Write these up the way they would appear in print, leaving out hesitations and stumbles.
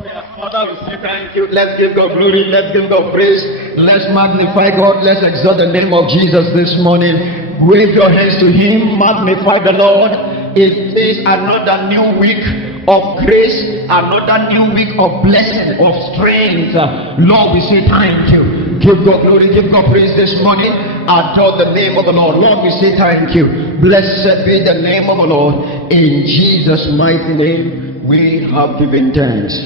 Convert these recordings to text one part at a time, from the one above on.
Father, we say thank you. Let's give God glory. Let's give God praise. Let's magnify God. Let's exalt the name of Jesus this morning. Wave your hands to Him. Magnify the Lord. It is another new week of grace, another new week of blessing, of strength. Lord, we say thank you. Give God glory. Give God praise this morning. Adore the name of the Lord. Lord, we say thank you. Blessed be the name of the Lord. In Jesus' mighty name, we have given thanks.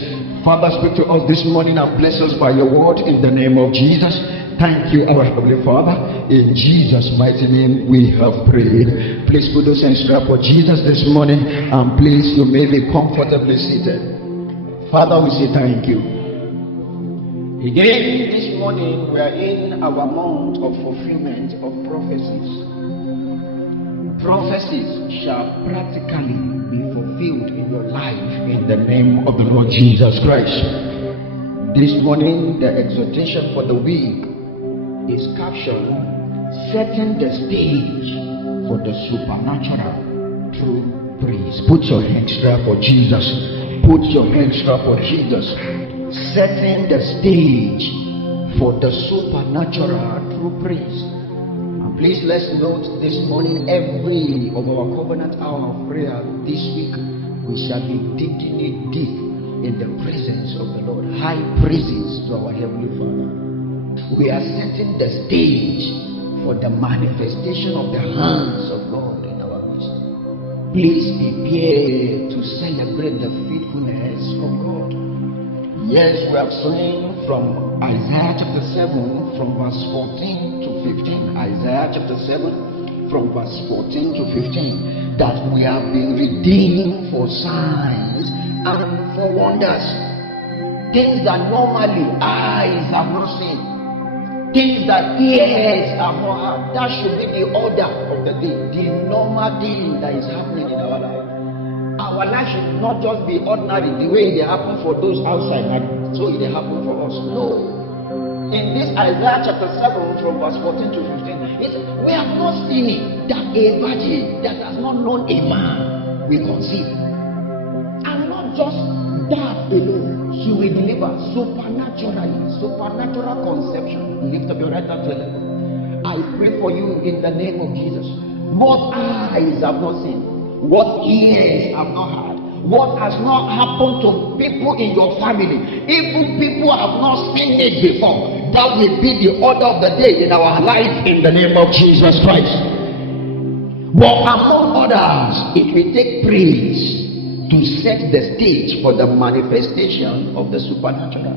Father, speak to us this morning and bless us by your word in the name of Jesus. Thank you, our Heavenly Father. In Jesus' mighty name we have prayed. Please put those hands up for Jesus this morning, and please, you may be comfortably seated. Father, we say thank you. Again this morning we are in our month of fulfillment of prophecies. Prophecies shall practically be fulfilled in your life in the name of the Lord Jesus Christ. This morning, the exhortation for the week is captioned, setting the stage for the supernatural through praise. Put your hands up for Jesus. Put your hands up for Jesus. Setting the stage for the supernatural through praise. Please let's note this morning, every of our covenant hour of prayer this week, we shall be digging deep in the presence of the Lord. High praises to our Heavenly Father. We are setting the stage for the manifestation of the hands of God in our midst. Please prepare to celebrate the faithfulness of God. Yes, we have seen from Isaiah chapter 7 from verse 14 to 15. Isaiah chapter 7 from verse 14 to 15, that we have been redeemed for signs and for wonders. Things that normally eyes have not seen, things that ears have not heard. That should be the order of the day, the normal thing that is happening in our life. Our life should not just be ordinary, the way they happen for those outside, like so it happen for us. No. In this Isaiah chapter 7 from verse 14 to 15, it says, we have not seen it, that a virgin that has not known a man will conceive. And not just that alone, she will deliver supernaturally, supernatural conception. Lift up your right hand to heaven. I pray for you in the name of Jesus. What eyes have not seen, what ears have not heard, what has not happened to people in your family, even people have not seen it before, that will be the order of the day in our life in the name of Jesus Christ. But among others, it will take praise to set the stage for the manifestation of the supernatural.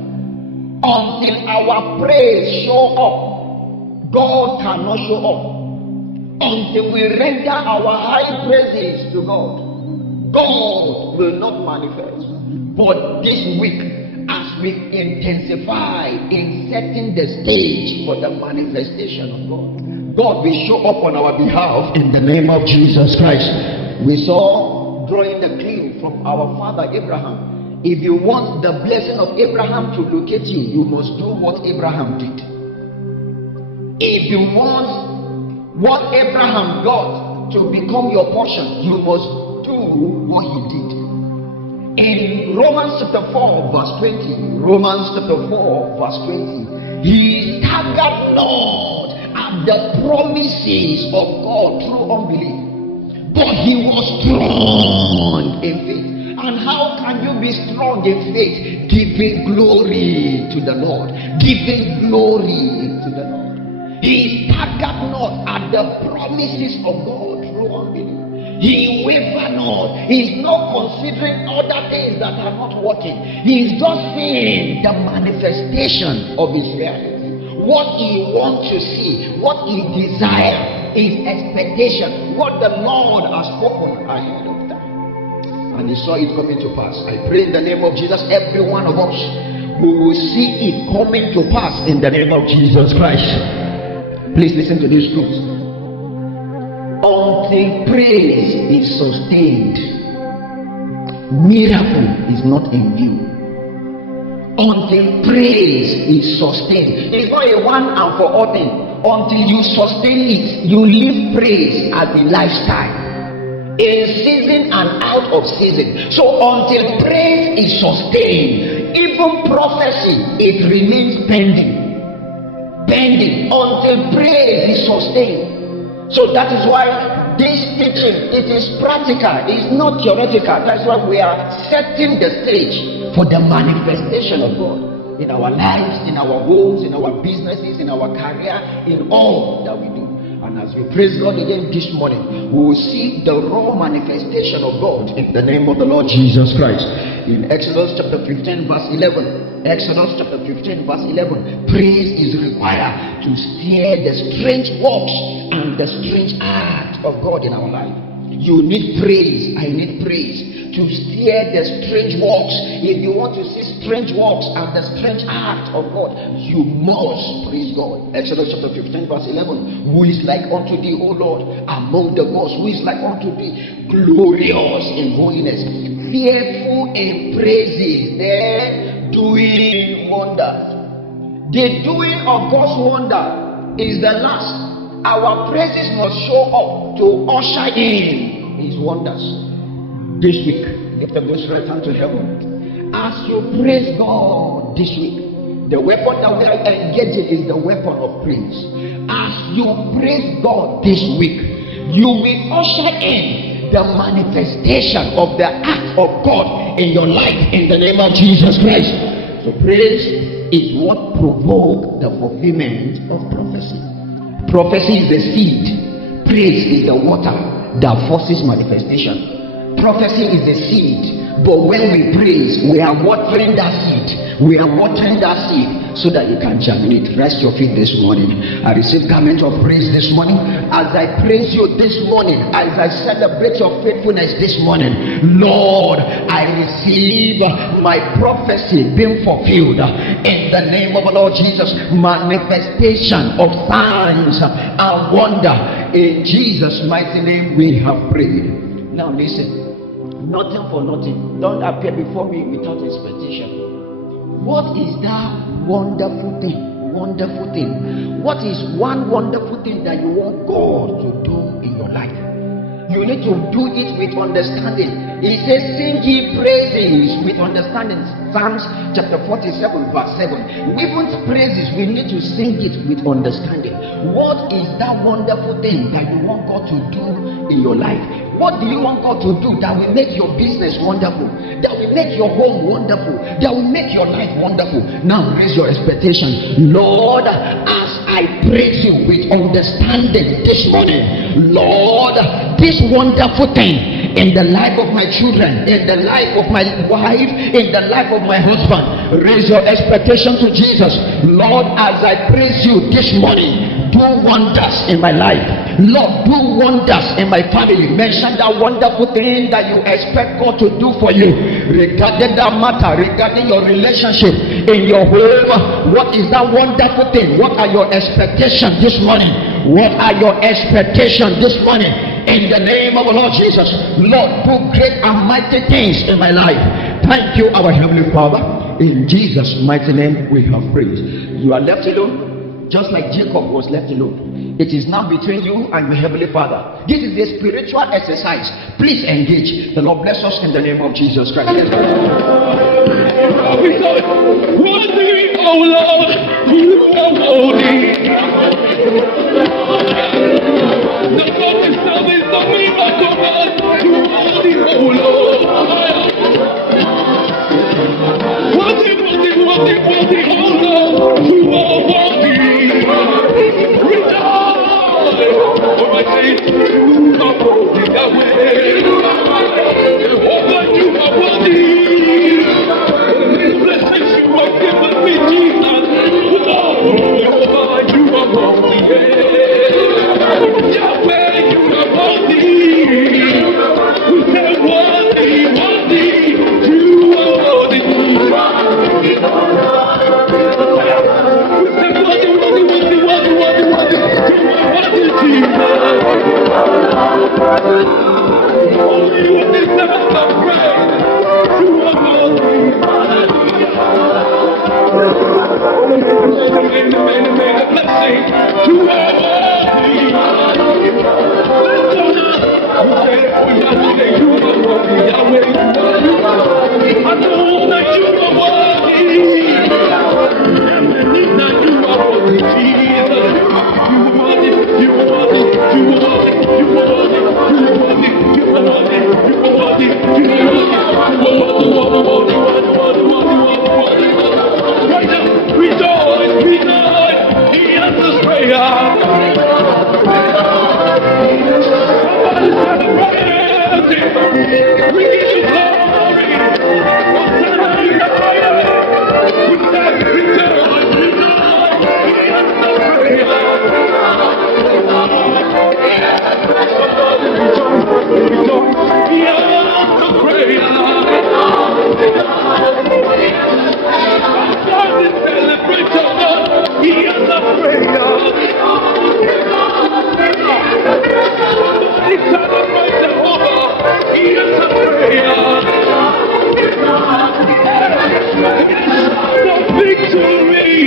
Until our praise show up, God cannot show up. Until we render our high praises to God, God will not manifest. But this week, as we intensify in setting the stage for the manifestation of God, God will show up on our behalf in the name of Jesus Christ. We saw drawing the clue from our father Abraham. If you want the blessing of Abraham to locate you, you must do what Abraham did. If you want what Abraham got to become your portion, you must do what he did. In Romans chapter 4 verse 20, Romans chapter 4 verse 20, he staggered not at the promises of God through unbelief, but he was strong in faith. And how can you be strong in faith? Giving glory to the Lord, giving glory to the Lord. He staggered not at the promises of God through unbelief. He wavered not. He's not considering other things that are not working. He's just seeing the manifestation of his reality. What he wants to see, what he desires, his expectation, what the Lord has spoken ahead of time. And he saw it coming to pass. I pray in the name of Jesus, every one of us who will see it coming to pass in the name of Jesus Christ. Please listen to this truth. Until praise is sustained, miracle is not in view. Until praise is sustained, it's not a one and for all thing. Until you sustain it, you live praise as a lifestyle, in season and out of season. So until praise is sustained, even prophecy, it remains pending until praise is sustained. So that is why this teaching, it is practical, it's not theoretical. That's why we are setting the stage for the manifestation of God in our lives, in our homes, in our businesses, in our career, in all that we do. And as we praise God again this morning, we will see the raw manifestation of God in the name of the Lord Jesus Christ. In Exodus chapter 15 verse 11, Exodus chapter 15 verse 11, praise is required to steer the strange works and the strange act of God in our life. You need praise, I need praise to steer the strange works. If you want to see strange works and the strange act of God, you must praise God. Exodus chapter 15 verse 11, who is like unto thee, O Lord, among the gods? Who is like unto thee? Glorious in holiness, fearful in praises, then doing wonders. The doing of God's wonder is the last. Our praises must show up to usher in His wonders. This week, lift up this right hand to heaven. As you praise God this week, the weapon that we are engaging is the weapon of praise. As you praise God this week, you will usher in the manifestation of the act of God in your life in the name of Jesus Christ. So praise is what provokes the fulfillment of prophecy. Prophecy is the seed. Praise is the water that forces manifestation. Prophecy is the seed, but when we praise, we are watering that seed. We are watering that seed so that you can germinate. Rest your feet this morning. I receive garment of praise this morning. As I praise you this morning, as I celebrate your faithfulness this morning, Lord, I receive my prophecy being fulfilled in the name of the Lord Jesus. Manifestation of signs and wonder in Jesus' mighty name we have prayed. Now listen. Nothing for nothing. Don't appear before me without expectation. What is that wonderful thing? Wonderful thing. What is one wonderful thing that you want God to do in your life? You need to do it with understanding. He says, sing ye praises with understanding. Psalms chapter 47 verse 7. Even praises, we need to sing it with understanding. What is that wonderful thing that you want God to do in your life? What do you want God to do that will make your business wonderful, that will make your home wonderful, that will make your life wonderful? Now raise your expectation. Lord, as I praise you with understanding this morning, Lord, this wonderful thing in the life of my children, in the life of my wife, in the life of my husband, raise your expectation to Jesus. Lord, as I praise you this morning, do wonders in my life. Lord, do wonders in my family. Mention that wonderful thing that you expect God to do for you regarding that matter, regarding your relationship in your home. What is that wonderful thing? What are your expectations this morning? What are your expectations this morning? In the name of the Lord Jesus, Lord, do great and mighty things in my life. Thank you, our Heavenly Father. In Jesus' mighty name we have praised. You are left alone, just like Jacob was left alone. It is now between you and your Heavenly Father. This is a spiritual exercise. Please engage. The Lord bless us in the name of Jesus Christ. Worthy, oh Lord, you are holy. The God is serving the miracle man. You are worthy, oh Lord. Worthy, oh Lord. You are worthy. I know that you are worthy.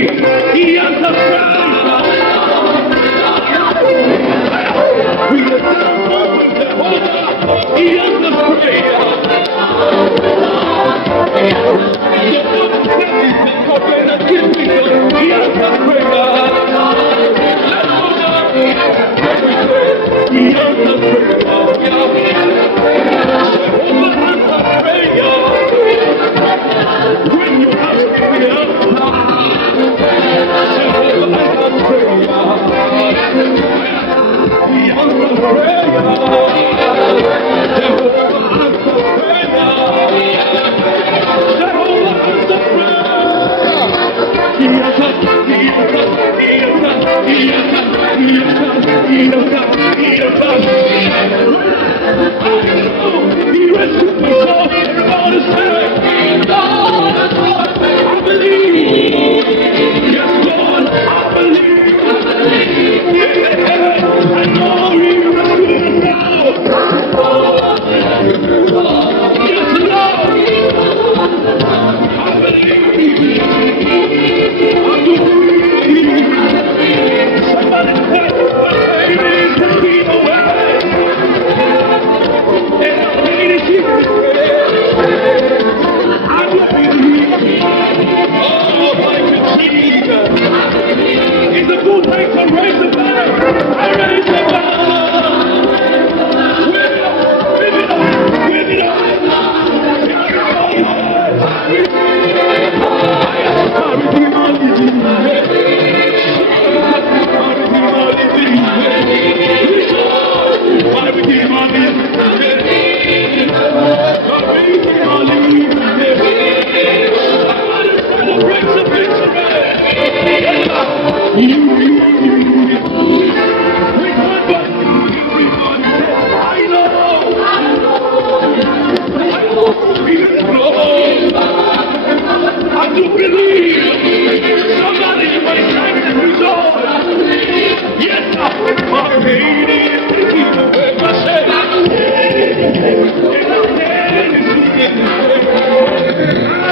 He answers prayer. We lift up Jehovah. He answers prayer. He answers prayer. He answers prayer. When you have prayer, he answers prayer. It's a good time to raise the banner. I raise the banner. With it up. I do believe somebody might try to resolve. Yes, I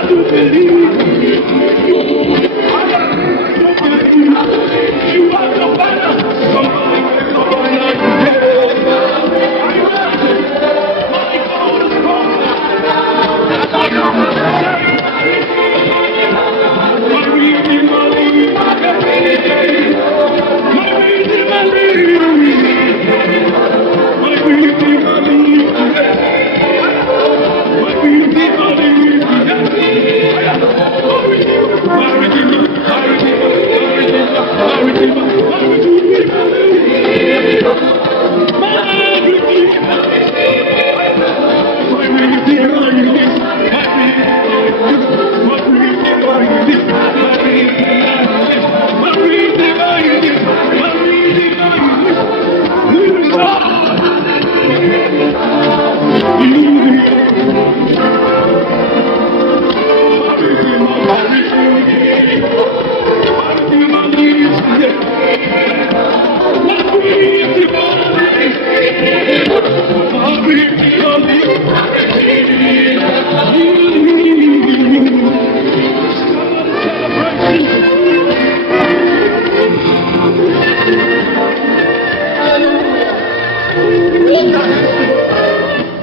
do believe. You are the banner. Somebody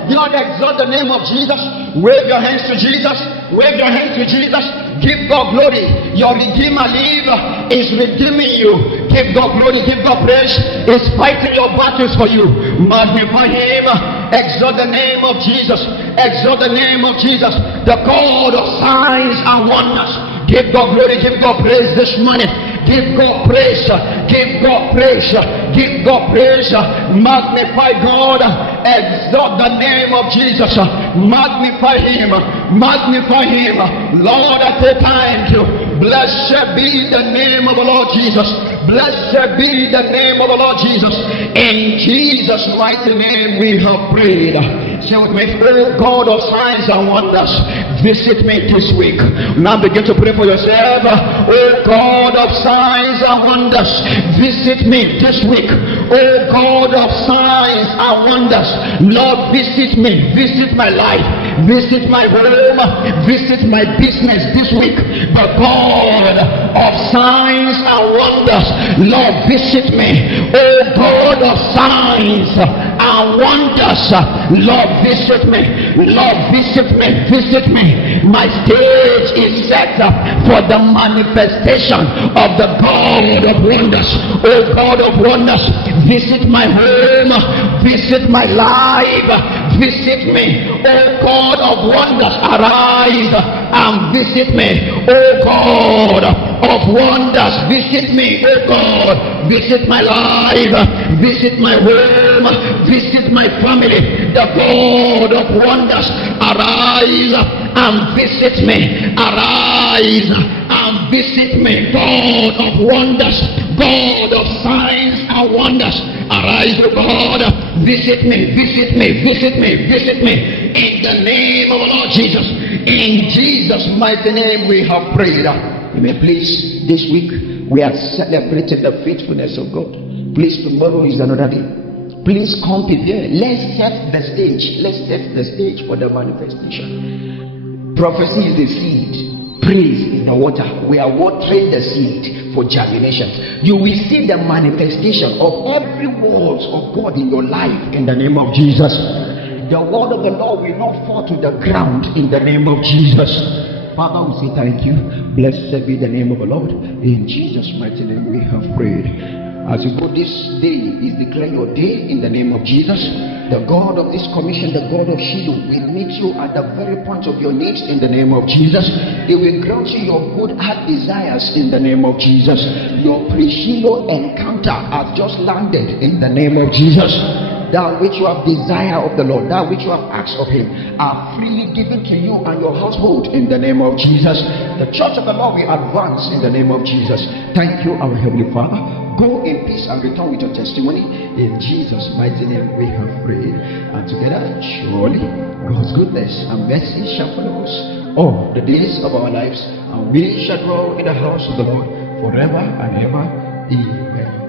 Lord, exalt the name of Jesus. Wave your hands to Jesus. Wave your hands to Jesus. Give God glory. Your Redeemer live is redeeming you. Give God glory. Give God praise. Is fighting your battles for you. Magnify Him. Exalt the name of Jesus. Exalt the name of Jesus. The God of signs and wonders. Give God glory. Give God praise this morning. Give God praise. Give God praise. Give God praise. Magnify God. Exalt the name of Jesus. Magnify Him. Magnify Him. Lord, I say thank you. Blessed be the name of the Lord Jesus. Blessed be the name of the Lord Jesus. In Jesus' mighty name we have prayed. Say with me, God of signs and wonders, visit me this week. Now begin to pray for yourself. Oh God of signs and wonders, visit me this week. Oh God of signs and wonders, Lord, visit me, visit my life, visit my home, visit my business this week. But God God of signs and wonders, Lord, visit me. Oh God of signs and wonders, Lord, visit me. Lord, visit me. Visit me. My stage is set for the manifestation of the God of wonders. Oh God of wonders, visit my home, visit my life, visit me. Oh God of wonders, arise and visit me. Oh God of wonders, visit me. Oh God, visit my life, visit my home, visit my family. The God of wonders, arise and visit me. Arise and visit me. God of wonders, God of signs and wonders, arise, O God, visit me, visit me, visit me, visit me, in the name of the Lord Jesus. In Jesus' mighty name we have prayed. You may please, this week we are celebrating the faithfulness of God. Please, tomorrow is another day. Please come prepare. Let's set the stage. Let's set the stage for the manifestation. Prophecy is the seed. Praise is the water. We are watering the seed for germination. You will see the manifestation of every word of God in your life in the name of Jesus. The word of the Lord will not fall to the ground in the name of Jesus. Father, we say thank you. Blessed be the name of the Lord. In Jesus' mighty name we have prayed. As you go this day, is declare your day in the name of Jesus. The God of this commission, the God of Shiloh, will meet you at the very point of your needs in the name of Jesus. He will grant you your good heart desires in the name of Jesus. Your pre-Shiloh encounter has just landed in the name of Jesus. That which you have desire of the Lord, that which you have asked of Him, are freely given to you and your household in the name of Jesus. The church of the Lord will advance in the name of Jesus. Thank you, our Heavenly Father. Go in peace and return with your testimony. In Jesus' mighty name we have prayed. And together, surely God's goodness and mercy shall follow us all the days of our lives, and we shall dwell in the house of the Lord forever and ever. Amen.